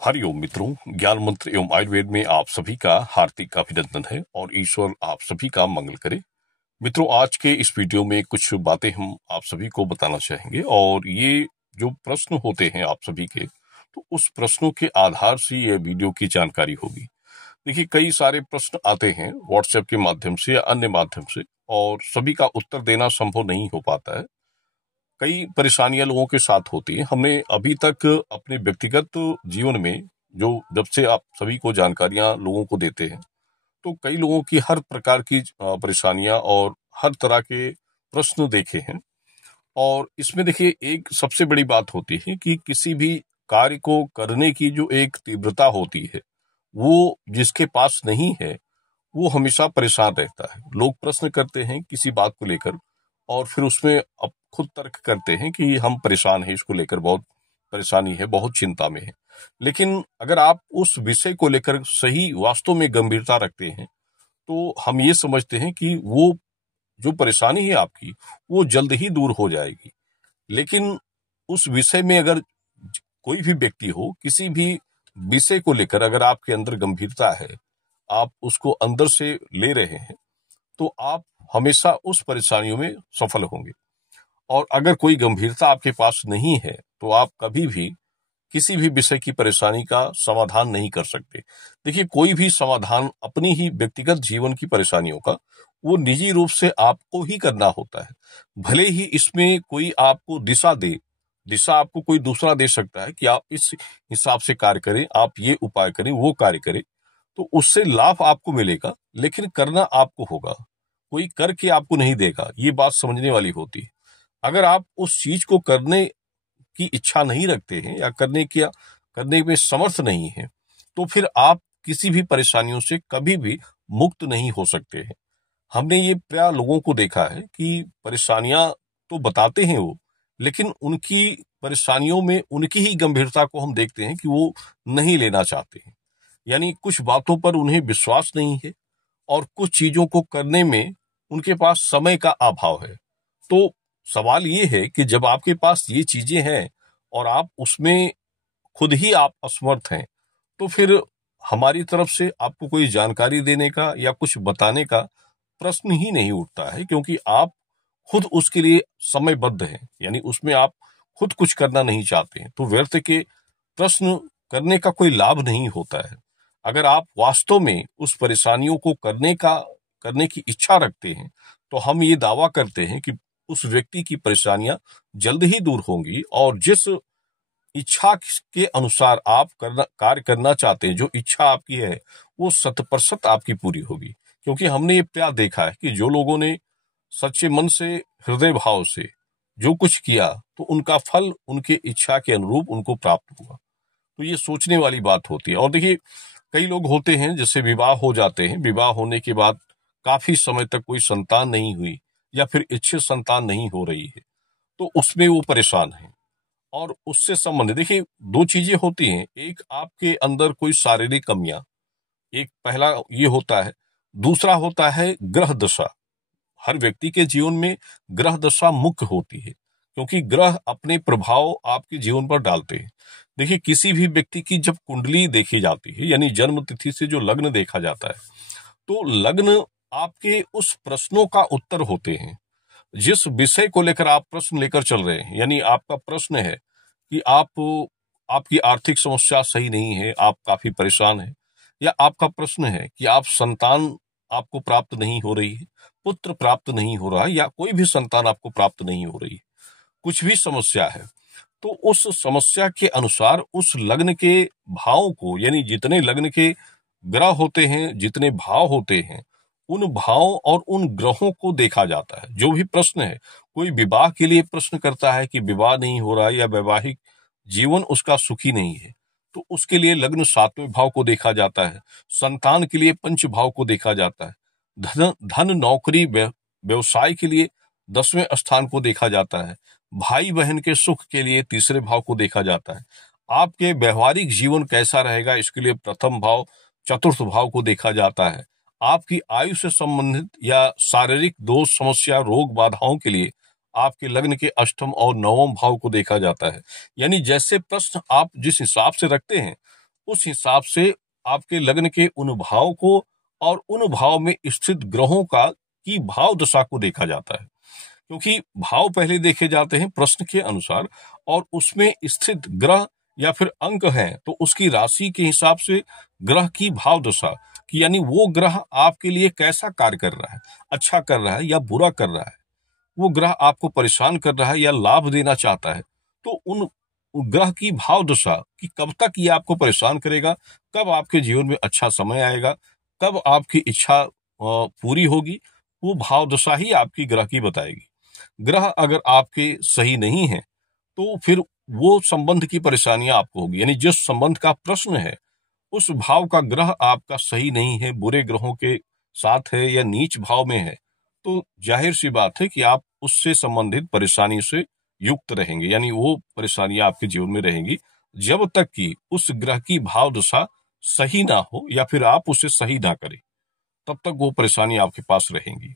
हरिओम मित्रों, ज्ञान मंत्र एवं आयुर्वेद में आप सभी का हार्दिक अभिनंदन है और ईश्वर आप सभी का मंगल करे। मित्रों, आज के इस वीडियो में कुछ बातें हम आप सभी को बताना चाहेंगे और ये जो प्रश्न होते हैं आप सभी के, तो उस प्रश्नों के आधार से ये वीडियो की जानकारी होगी। देखिए, कई सारे प्रश्न आते हैं व्हाट्सएप के माध्यम से या अन्य माध्यम से और सभी का उत्तर देना संभव नहीं हो पाता है। कई परेशानियां लोगों के साथ होती है। हमने अभी तक अपने व्यक्तिगत जीवन में जो जब से आप सभी को जानकारियां लोगों को देते हैं, तो कई लोगों की हर प्रकार की परेशानियां और हर तरह के प्रश्न देखे हैं। और इसमें देखिए, एक सबसे बड़ी बात होती है कि किसी भी कार्य को करने की जो एक तीव्रता होती है, वो जिसके पास नहीं है वो हमेशा परेशान रहता है। लोग प्रश्न करते हैं किसी बात को लेकर और फिर उसमें अब खुद तर्क करते हैं कि हम परेशान हैं, इसको लेकर बहुत परेशानी है, बहुत चिंता में है। लेकिन अगर आप उस विषय को लेकर सही वास्तव में गंभीरता रखते हैं, तो हम ये समझते हैं कि वो जो परेशानी है आपकी, वो जल्द ही दूर हो जाएगी। लेकिन उस विषय में अगर कोई भी व्यक्ति हो, किसी भी विषय को लेकर अगर आपके अंदर गंभीरता है, आप उसको अंदर से ले रहे हैं, तो आप हमेशा उस परेशानियों में सफल होंगे। और अगर कोई गंभीरता आपके पास नहीं है, तो आप कभी भी किसी भी विषय की परेशानी का समाधान नहीं कर सकते। देखिए, कोई भी समाधान अपनी ही व्यक्तिगत जीवन की परेशानियों का वो निजी रूप से आपको ही करना होता है। भले ही इसमें कोई आपको दिशा दे, दिशा आपको कोई दूसरा दे सकता है कि आप इस हिसाब से कार्य करें, आप ये उपाय करें, वो कार्य करें, तो उससे लाभ आपको मिलेगा, लेकिन करना आपको होगा। कोई करके आपको नहीं देगा, ये बात समझने वाली होती है। अगर आप उस चीज को करने की इच्छा नहीं रखते हैं या करने में समर्थ नहीं है, तो फिर आप किसी भी परेशानियों से कभी भी मुक्त नहीं हो सकते हैं। हमने ये प्राय लोगों को देखा है कि परेशानियां तो बताते हैं वो, लेकिन उनकी परेशानियों में उनकी ही गंभीरता को हम देखते हैं कि वो नहीं लेना चाहते हैं। यानी कुछ बातों पर उन्हें विश्वास नहीं है और कुछ चीजों को करने में उनके पास समय का अभाव है। तो सवाल ये है कि जब आपके पास ये चीजें हैं और आप उसमें खुद ही आप असमर्थ हैं, तो फिर हमारी तरफ से आपको कोई जानकारी देने का या कुछ बताने का प्रश्न ही नहीं उठता है, क्योंकि आप खुद उसके लिए समयबद्ध हैं। यानी उसमें आप खुद कुछ करना नहीं चाहते हैं, तो व्यर्थ के प्रश्न करने का कोई लाभ नहीं होता है। अगर आप वास्तव में उस परेशानियों को करने की इच्छा रखते हैं, तो हम ये दावा करते हैं कि उस व्यक्ति की परेशानियां जल्द ही दूर होंगी और जिस इच्छा के अनुसार आप कार्य करना चाहते हैं, जो इच्छा आपकी है, वो 100% आपकी पूरी होगी। क्योंकि हमने ये प्राय देखा है कि जो लोगों ने सच्चे मन से, हृदय भाव से जो कुछ किया, तो उनका फल उनके इच्छा के अनुरूप उनको प्राप्त हुआ। तो ये सोचने वाली बात होती है। और देखिए, कई लोग होते हैं जैसे विवाह हो जाते हैं, विवाह होने के बाद काफी समय तक कोई संतान नहीं हुई या फिर इच्छित संतान नहीं हो रही है, तो उसमें वो परेशान है। और उससे संबंधित देखिए, दो चीजें होती हैं। एक, आपके अंदर कोई शारीरिक कमियां, एक पहला ये होता है। दूसरा होता है ग्रह दशा। हर व्यक्ति के जीवन में ग्रह दशा मुख्य होती है, क्योंकि ग्रह अपने प्रभाव आपके जीवन पर डालते हैं। देखिए, किसी भी व्यक्ति की जब कुंडली देखी जाती है, यानी जन्म तिथि से जो लग्न देखा जाता है, तो लग्न आपके उस प्रश्नों का उत्तर होते हैं। जिस विषय को लेकर आप प्रश्न लेकर चल रहे हैं, यानी आपका प्रश्न है कि आपकी आर्थिक समस्या सही नहीं है, आप काफी परेशान हैं, या आपका प्रश्न है कि आप संतान आपको प्राप्त नहीं हो रही है, पुत्र प्राप्त नहीं हो रहा है, या कोई भी संतान आपको प्राप्त नहीं हो रही है, कुछ भी समस्या है, तो उस समस्या के अनुसार उस लग्न के भावों को, यानी जितने लग्न के ग्रह होते हैं, जितने भाव होते हैं, उन भावों और उन ग्रहों को देखा जाता है। जो भी प्रश्न है, कोई विवाह के लिए प्रश्न करता है कि विवाह नहीं हो रहा है या वैवाहिक जीवन उसका सुखी नहीं है, तो उसके लिए लग्न 7वें भाव को देखा जाता है। संतान के लिए 5 भाव को देखा जाता है। धन नौकरी व्यवसाय के लिए 10वें स्थान को देखा जाता है। भाई बहन के सुख के लिए 3रे भाव को देखा जाता है। आपके व्यवहारिक जीवन कैसा रहेगा, इसके लिए 1म भाव, 4th भाव को देखा जाता है। आपकी आयु से संबंधित या शारीरिक दोष, समस्या, रोग बाधाओं के लिए आपके लग्न के 8म और 9वें भाव को देखा जाता है। यानी जैसे प्रश्न आप जिस हिसाब से रखते हैं, उस हिसाब से आपके लग्न के उन भाव को और उन भाव में स्थित ग्रहों की भाव दशा को देखा जाता है, क्योंकि भाव पहले देखे जाते हैं प्रश्न के अनुसार, और उसमें स्थित ग्रह या फिर अंक हैं तो उसकी राशि के हिसाब से ग्रह की भाव दशा कि यानी वो ग्रह आपके लिए कैसा कार्य कर रहा है, अच्छा कर रहा है या बुरा कर रहा है, वो ग्रह आपको परेशान कर रहा है या लाभ देना चाहता है, तो उन ग्रह की भाव दशा कि कब तक ये आपको परेशान करेगा, कब आपके जीवन में अच्छा समय आएगा, कब आपकी इच्छा पूरी होगी, वो भाव दशा ही आपकी ग्रह की बताएगी। ग्रह अगर आपके सही नहीं है तो फिर वो संबंध की परेशानियां आपको होगी, यानी जिस संबंध का प्रश्न है उस भाव का ग्रह आपका सही नहीं है, बुरे ग्रहों के साथ है या नीच भाव में है, तो जाहिर सी बात है कि आप उससे संबंधित परेशानी से युक्त रहेंगे, यानी वो परेशानियां आपके जीवन में रहेंगी जब तक कि उस ग्रह की भाव दशा सही ना हो या फिर आप उसे सही ना करें, तब तक वो परेशानी आपके पास रहेंगी।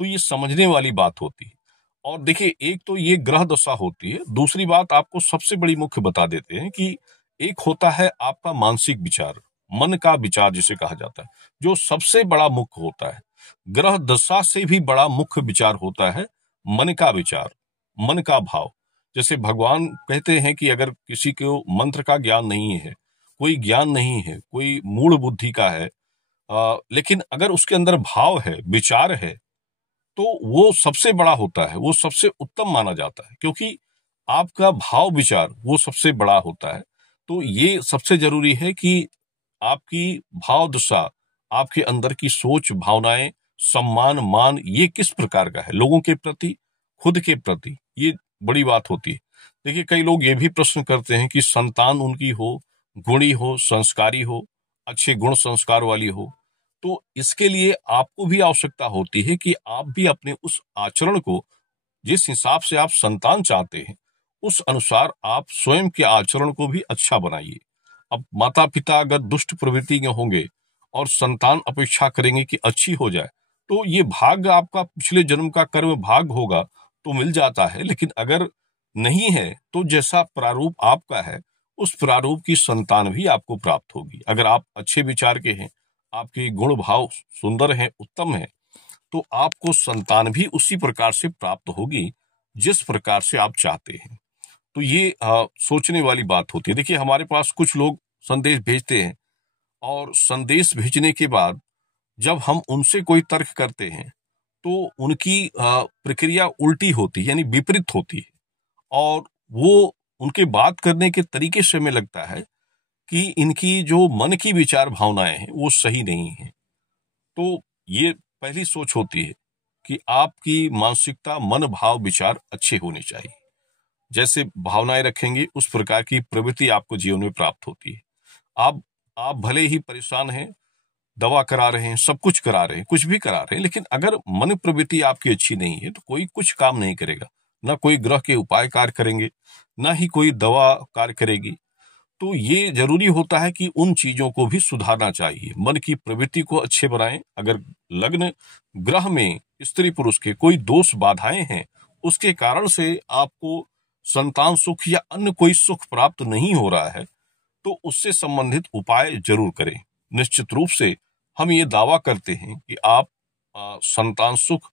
तो ये समझने वाली बात होती है। और देखिए, एक तो ये ग्रह दशा होती है, दूसरी बात आपको सबसे बड़ी मुख्य बता देते हैं कि एक होता है आपका मानसिक विचार, मन का विचार जिसे कहा जाता है, जो सबसे बड़ा मुख्य होता है। ग्रह दशा से भी बड़ा मुख्य विचार होता है मन का विचार, मन का भाव। जैसे भगवान कहते हैं कि अगर किसी को मंत्र का ज्ञान नहीं है, कोई ज्ञान नहीं है, कोई मूढ़ बुद्धि का है, लेकिन अगर उसके अंदर भाव है, विचार है, तो वो सबसे बड़ा होता है, वो सबसे उत्तम माना जाता है, क्योंकि आपका भाव विचार वो सबसे बड़ा होता है। तो ये सबसे जरूरी है कि आपकी भाव दशा, आपके अंदर की सोच, भावनाएं, सम्मान, मान, ये किस प्रकार का है लोगों के प्रति, खुद के प्रति, ये बड़ी बात होती है। देखिए, कई लोग ये भी प्रश्न करते हैं कि संतान उनकी हो, गुणी हो, संस्कारी हो, अच्छे गुण संस्कार वाली हो, तो इसके लिए आपको भी आवश्यकता होती है कि आप भी अपने उस आचरण को, जिस हिसाब से आप संतान चाहते हैं, उस अनुसार आप स्वयं के आचरण को भी अच्छा बनाइए। अब माता पिता अगर दुष्ट प्रवृत्ति के होंगे और संतान अपेक्षा करेंगे कि अच्छी हो जाए, तो ये भाग्य आपका पिछले जन्म का कर्म भाग होगा तो मिल जाता है, लेकिन अगर नहीं है तो जैसा प्रारूप आपका है उस प्रारूप की संतान भी आपको प्राप्त होगी। अगर आप अच्छे विचार के हैं, आपके गुण भाव सुंदर हैं, उत्तम हैं, तो आपको संतान भी उसी प्रकार से प्राप्त होगी जिस प्रकार से आप चाहते हैं। तो ये सोचने वाली बात होती है। देखिए, हमारे पास कुछ लोग संदेश भेजते हैं और संदेश भेजने के बाद जब हम उनसे कोई तर्क करते हैं तो उनकी प्रक्रिया उल्टी होती है, यानी विपरीत होती है, और वो उनके बात करने के तरीके से हमें लगता है कि इनकी जो मन की विचार भावनाएं हैं वो सही नहीं है। तो ये पहली सोच होती है कि आपकी मानसिकता, मन, भाव, विचार अच्छे होने चाहिए। जैसे भावनाएं रखेंगे उस प्रकार की प्रवृत्ति आपको जीवन में प्राप्त होती है। आप भले ही परेशान हैं, दवा करा रहे हैं, सब कुछ करा रहे हैं, कुछ भी करा रहे हैं, लेकिन अगर मन प्रवृत्ति आपकी अच्छी नहीं है तो कोई कुछ काम नहीं करेगा। ना कोई ग्रह के उपाय कार्य करेंगे, ना ही कोई दवा कार्य करेगी। तो ये जरूरी होता है कि उन चीजों को भी सुधारना चाहिए, मन की प्रवृत्ति को अच्छे बनाएं। अगर लग्न ग्रह में स्त्री पुरुष के कोई दोष बाधाएं हैं, उसके कारण से आपको संतान सुख या अन्य कोई सुख प्राप्त नहीं हो रहा है, तो उससे संबंधित उपाय जरूर करें। निश्चित रूप से हम ये दावा करते हैं कि आप संतान सुख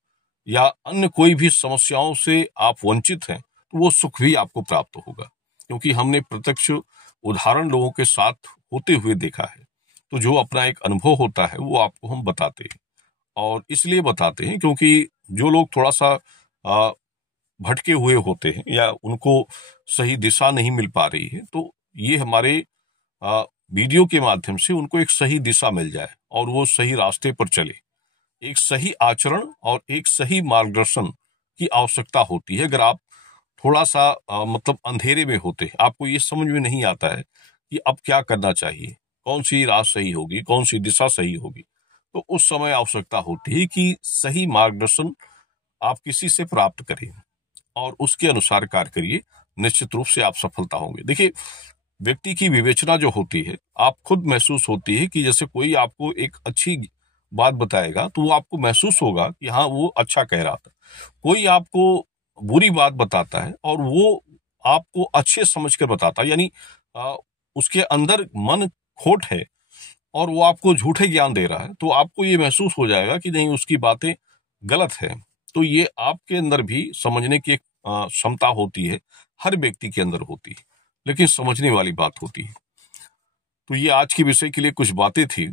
या अन्य कोई भी समस्याओं से आप वंचित हैं तो वो सुख भी आपको प्राप्त होगा, क्योंकि हमने प्रत्यक्ष उदाहरण लोगों के साथ होते हुए देखा है। तो जो अपना एक अनुभव होता है वो आपको हम बताते हैं, और इसलिए बताते हैं क्योंकि जो लोग थोड़ा सा भटके हुए होते हैं या उनको सही दिशा नहीं मिल पा रही है, तो ये हमारे वीडियो के माध्यम से उनको एक सही दिशा मिल जाए और वो सही रास्ते पर चले। एक सही आचरण और एक सही मार्गदर्शन की आवश्यकता होती है। अगर आप थोड़ा सा मतलब अंधेरे में होते हैं, आपको ये समझ में नहीं आता है कि अब क्या करना चाहिए, कौन सी राह सही होगी, कौन सी दिशा सही होगी, तो उस समय आवश्यकता होती है कि सही मार्गदर्शन आप किसी से प्राप्त करें और उसके अनुसार कार्य करिए। निश्चित रूप से आप सफलता होंगे। देखिए, व्यक्ति की विवेचना जो होती है, आप खुद महसूस होती है कि जैसे कोई आपको एक अच्छी बात बताएगा तो वो आपको महसूस होगा कि हाँ, वो अच्छा कह रहा था। कोई आपको बुरी बात बताता है और वो आपको अच्छे समझकर बताता है, यानी उसके अंदर मन खोट है और वो आपको झूठे ज्ञान दे रहा है, तो आपको ये महसूस हो जाएगा कि नहीं, उसकी बातें गलत है। तो ये आपके अंदर भी समझने की एक क्षमता होती है, हर व्यक्ति के अंदर होती है, लेकिन समझने वाली बात होती है। तो ये आज के विषय के लिए कुछ बातें थी